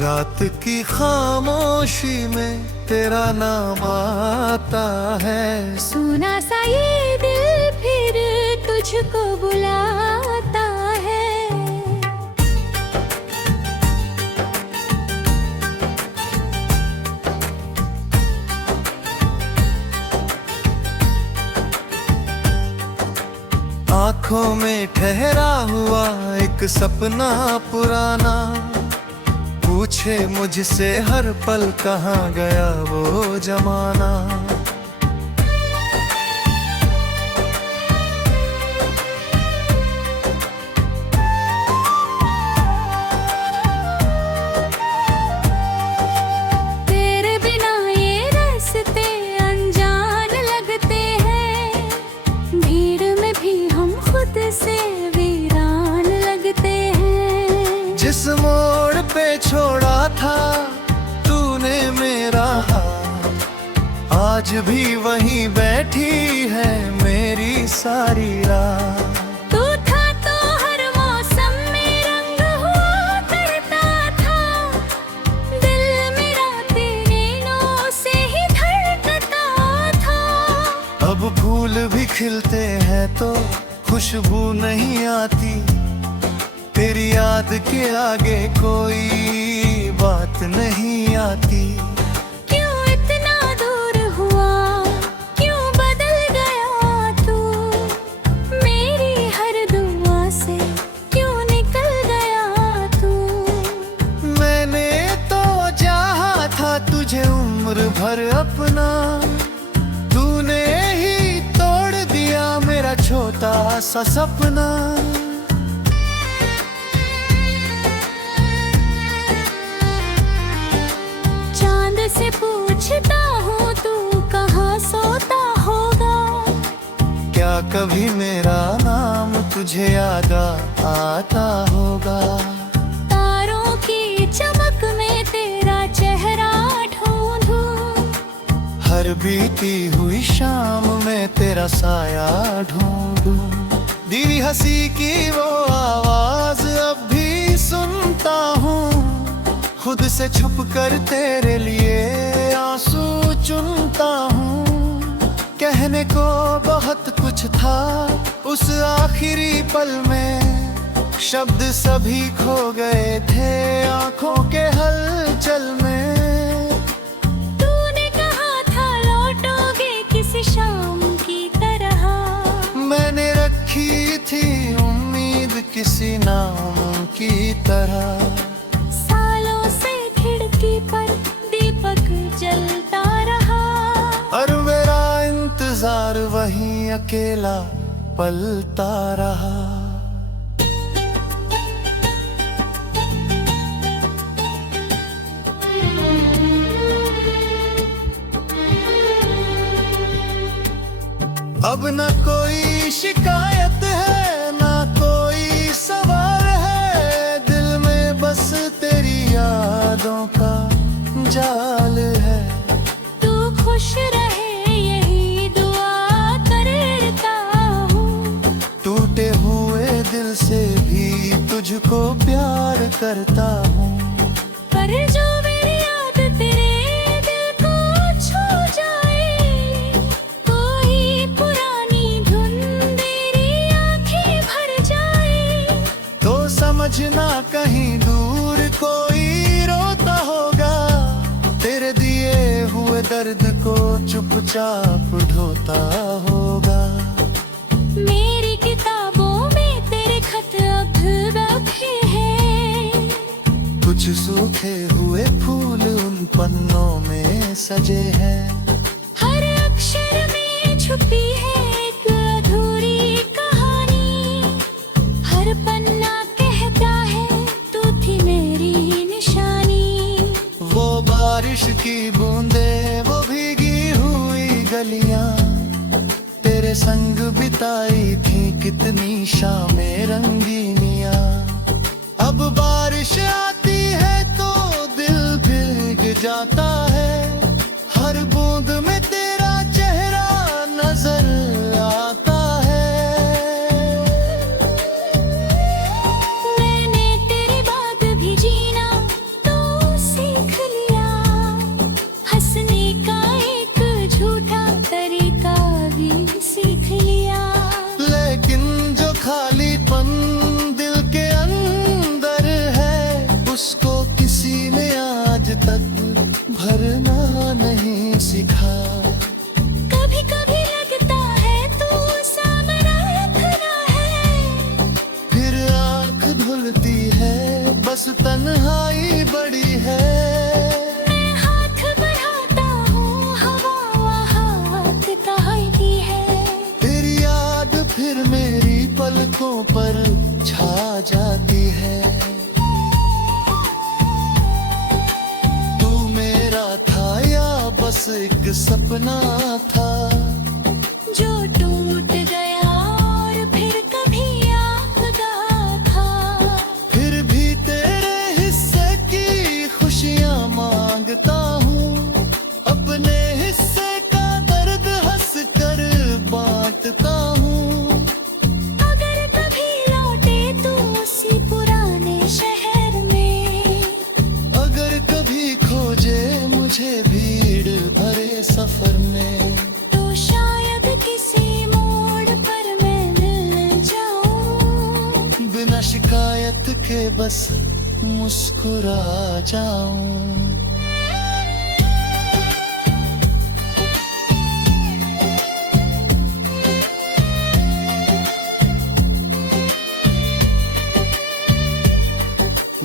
रात की खामोशी में तेरा नाम आता है। सुना सा ये दिल फिर तुझको बुलाता है। आँखों में ठहरा हुआ एक सपना पुराना, पूछे मुझसे हर पल कहाँ गया वो जमाना। तेरे बिना ये रास्ते अनजान लगते हैं, भीड़ में भी हम खुद से वीरान लगते हैं। जिस मोड़ पे छोड़ा था तूने मेरा हाथ, आज भी वहीं बैठी है मेरी सारी रात। तू था तो हर मौसम में रंग हुआ करता था, दिल मेरा तेरे नाम से ही धड़कता था। अब फूल भी खिलते हैं तो खुशबू नहीं आती, तेरी याद के आगे कोई बात नहीं आती। क्यों इतना दूर हुआ, क्यों बदल गया तू, मेरी हर दुआ से क्यों निकल गया तू। मैंने तो चाहा था तुझे उम्र भर अपना, तूने ही तोड़ दिया मेरा छोटा सा सपना। से पूछता हूँ तू कहाँ सोता होगा, क्या कभी मेरा नाम तुझे याद आता होगा। तारों की चमक में तेरा चेहरा ढूंढूं, हर बीती हुई शाम में तेरा साया ढूंढूं। दीदी हंसी की वो आवाज अब भी सुनता हूँ, खुद से छुप कर तेरे लिए आंसू चुनता हूँ। कहने को बहुत कुछ था उस आखिरी पल में, शब्द सभी खो गए थे आंखों के हलचल में। तूने कहा था लौटोगे किसी शाम की तरह, मैंने रखी थी उम्मीद किसी नाम की तरह। पर दीपक जलता रहा, और मेरा इंतजार वहीं अकेला पलता रहा। अब न कोई शिकायत है ना कोई सवाल है, दिल में बस तेरी यादों का जाल है। तू खुश रहे यही दुआ करता हूँ, टूटे हुए दिल से भी तुझको प्यार करता हूँ। पर जो मेरी याद तेरे दिल को छू जाए, कोई पुरानी धुन तेरी आँखें भर जाए, तो समझना कहीं दूर कोई रोता होगा, तेरे दिए हुए दर्द को चुपचाप ढोता होगा। मेरी किताबों में तेरे खत अब रखे हैं, कुछ सूखे हुए फूल उन पन्नों में सजे हैं। हर अक्षर में छुपी है एक अधूरी कहानी, हर पन्ना कहता है तू थी मेरी निशानी। वो बारिश की बूंदे वो भीगी हुई गलियां, तेरे संग बिताई थी कितनी शामें रंगीनियां। अब बारिश आती है तो दिल भीग जाता है, हर बूंद में तेरा चेहरा नजर आता है। मैंने तेरी बात भी जीना तो पलकों पर छा जाती है। तू मेरा था या बस एक सपना था जो टूट गया और फिर कभी आएगा था। फिर भी तेरे हिस्से की खुशियाँ मांगता हूँ, अपने हिस्से का दर्द हंस कर बांटता हूँ। अगर कभी लौटे तू उसी पुराने शहर में, अगर कभी खोजे मुझे भीड़ भरे सफर में, तो शायद किसी मोड़ पर मैं मिल जाऊं। बिना शिकायत के बस मुस्कुरा जाऊं।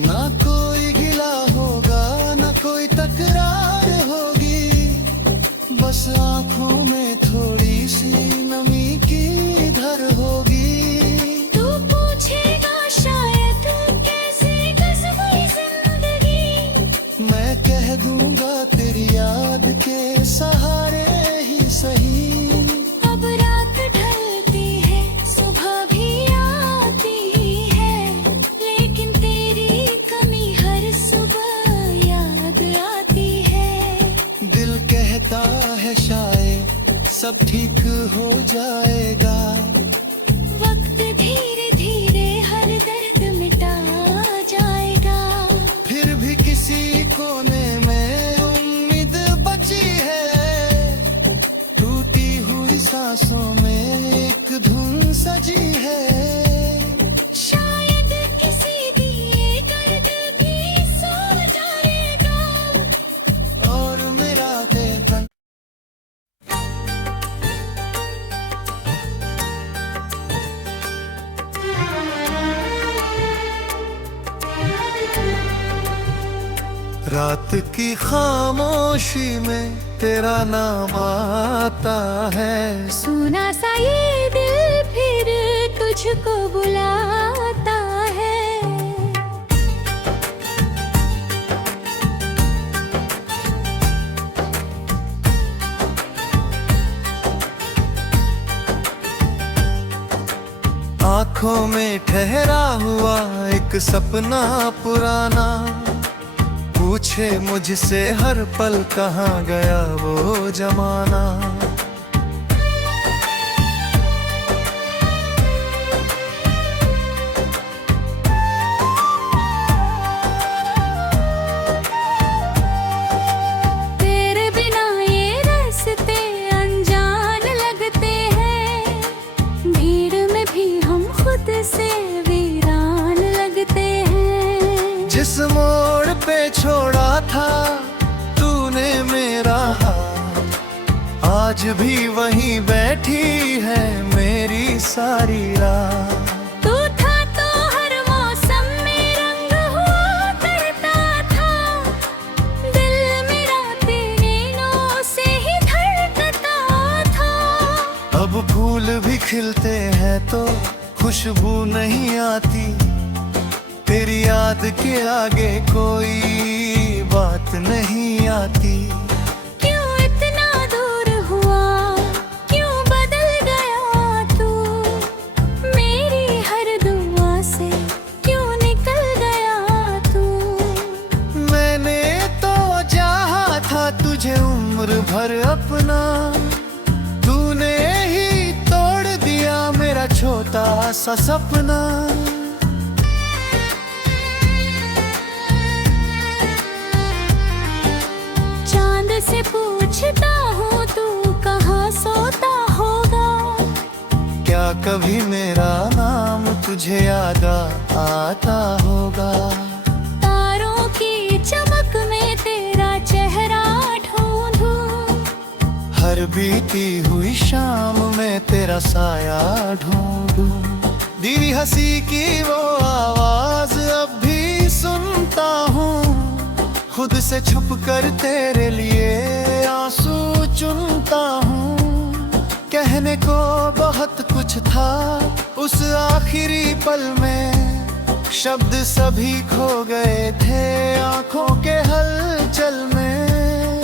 ना कोई गिला होगा, ना कोई तकरार होगी, बस आंखों में थोड़ी सी नमी की धर होगी। तू पूछेगा शायद कैसे गुजरी जिंदगी, मैं कह दूंगा तेरी याद के सहारे ही सही। अब रात ढलती है सुबह भी आती है, लेकिन तेरी कमी हर सुबह याद आती है। दिल कहता है शायद सब ठीक हो जाएगा, वक्त धीरे धीरे हर दर्द मिटा जाएगा। फिर भी किसी कोने में उम्मीद बची है, टूटी हुई सांसों में एक धुन सजी है। शायद किसी दिए दर्द भी सो जाएगा। और मेरा दिल रात की खामोशी में तेरा नाम आता है। सुना सा ये दिल फिर तुझको बुलाता है। आँखों में ठहरा हुआ एक सपना पुराना, पूछे मुझसे हर पल कहाँ गया वो जमाना। तेरे बिना ये रास्ते अनजान लगते हैं, भीड़ में भी हम खुद से वीरान लगते हैं। जिस मोड़ पे छोड़ा था तूने मेरा हाथ, आज भी वहीं बैठी है मेरी सारी रात। तू था तो हर मौसम में रंग हुआ करता था, दिल मेरा तेरे नाम से ही धड़कता था। अब फूल भी खिलते हैं तो खुशबू नहीं आती, तेरी याद के आगे कोई बात नहीं आती। क्यों इतना दूर हुआ, क्यों बदल गया तू, मेरी हर दुआ से क्यों निकल गया तू। मैंने तो चाहा था तुझे उम्र भर अपना, तूने ही तोड़ दिया मेरा छोटा सा सपना। चांद से पूछता हूँ तू कहाँ सोता होगा, क्या कभी मेरा नाम तुझे याद आता होगा। तारों की चमक में तेरा चेहरा ढूंढूं, हर बीती हुई शाम में तेरा साया ढूंढूं। दीदी हंसी की वो आवाज अब भी सुनता हूँ, खुद से छुप कर तेरे लिए आंसू चुनता हूँ। कहने को बहुत कुछ था उस आखिरी पल में शब्द सभी खो गए थे आंखों के हलचल में।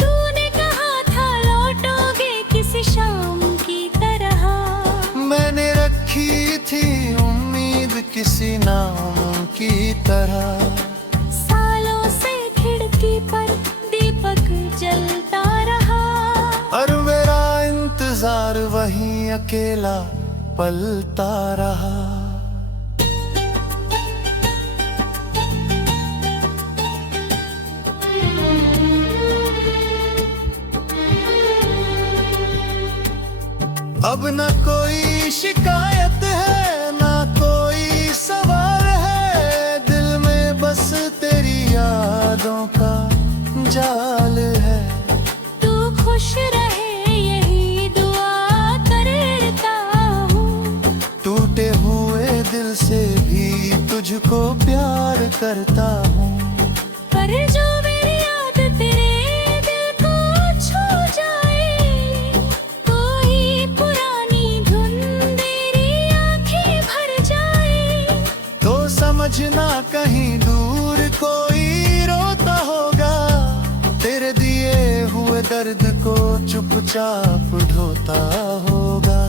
तूने कहा था लौटोगे किसी शाम की तरह, मैंने रखी थी उम्मीद किसी नाम की तरह। सालों से खिड़की पर दीपक जलता रहा, और मेरा इंतजार वहीं अकेला पलता रहा। अब न कोई शिकायत है न कोई सवाल है, दिल में बस तेरी यादों का जाल है। तू खुश रहे यही दुआ करता हूँ, टूटे हुए दिल से भी तुझको प्यार करता हूँ। पर जो मेरी याद तेरे दिल को छू जाए, कोई पुरानी धुन तेरी आंखें भर जाए, तो समझना कहीं दूर कोई रोता होगा, तेरे दिए हुए दर्द को चुपचाप ढोता होगा।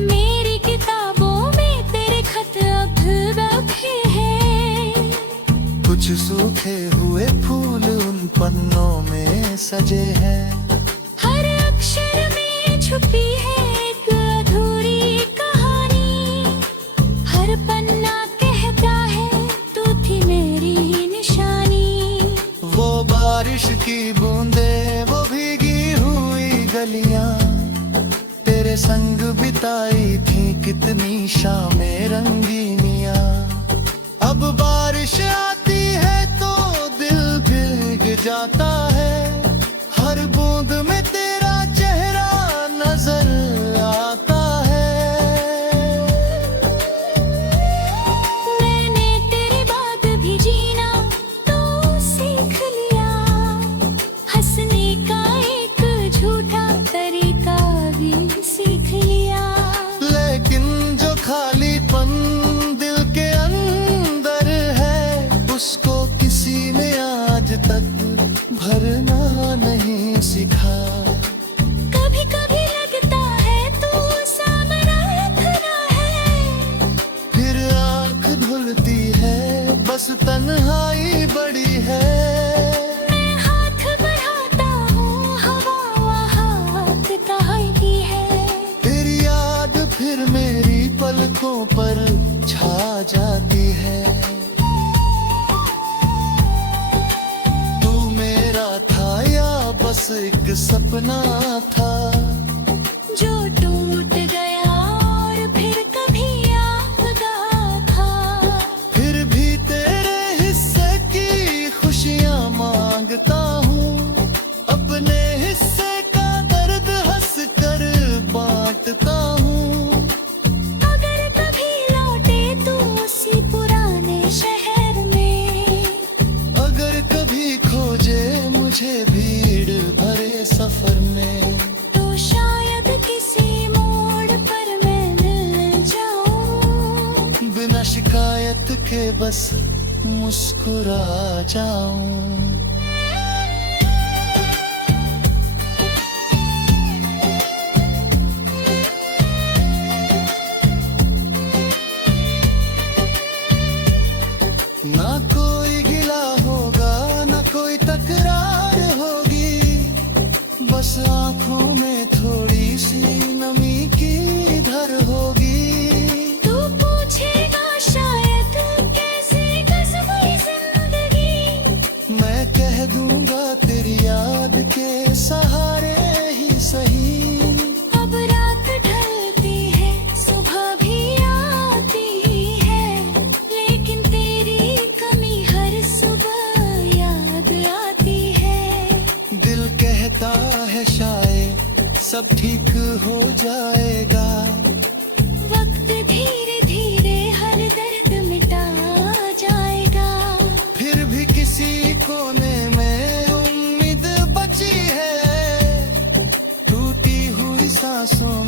मेरी किताबों में तेरे खत अब रखे हैं, कुछ सूखे हुए फूल उन पन्नों में सजे हैं। हर अक्षर में छुपी है एक अधूरी कहानी, हर पन्ना कहता है तू थी मेरी निशानी। वो बारिश की बूंदे वो भीगी हुई गलियां, तेरे संग बिताई थी कितनी शामें रंगीनियां। अब बारिश आती है तो दिल भीग जाता है, हर बूंद में तेरा चेहरा नजर आता है। मैंने तेरी बात भी जीना तो सीख लिया, हंसने का एक झूठा तरीका भी सीख लिया। लेकिन जो खालीपन दिल के अंदर है, उसको किसी ने आज तक भरना नहीं सिखा। कभी कभी लगता है तू सामने खड़ा है, फिर आंख धुलती है बस तन्हाई बड़ी है। मैं हाथ बढ़ाता हूँ हवा हाथ कहती है, तेरी याद फिर मेरी पलकों पर छा जाती है। तू मेरा था या बस एक सपना था, जो टूट गया और फिर कभी आएगा था। फिर भी तेरे हिस्से की खुशियां मांगता हूँ, अपने हिस्से का दर्द हंस कर बांटता हूँ। अगर कभी लौटे तू उसी पुराने शहर में, अगर कभी खोजे मुझे भीड़ भरे सफर में, तो शायद किसी मोड़ पर मैं मिल जाऊं, बिना शिकायत के बस मुस्कुरा जाऊं। ना कोई गिला होगा ना कोई तकरार होगी, बस आंखों में थोड़ी सी नमी की धर होगी। तू पूछेगा शायद कैसे गुजरी जिंदगी, मैं कह दूंगा तेरी याद के सहारे ही सही। अब रात ढलती है सुबह भी आती है, लेकिन तेरी कमी हर सुबह याद आती है। दिल कहता है शायद सब ठीक हो जाएगा, वक्त धीरे धीरे हर दर्द मिटा जाएगा। फिर भी किसी कोने में उम्मीद बची है, टूटी हुई सांसों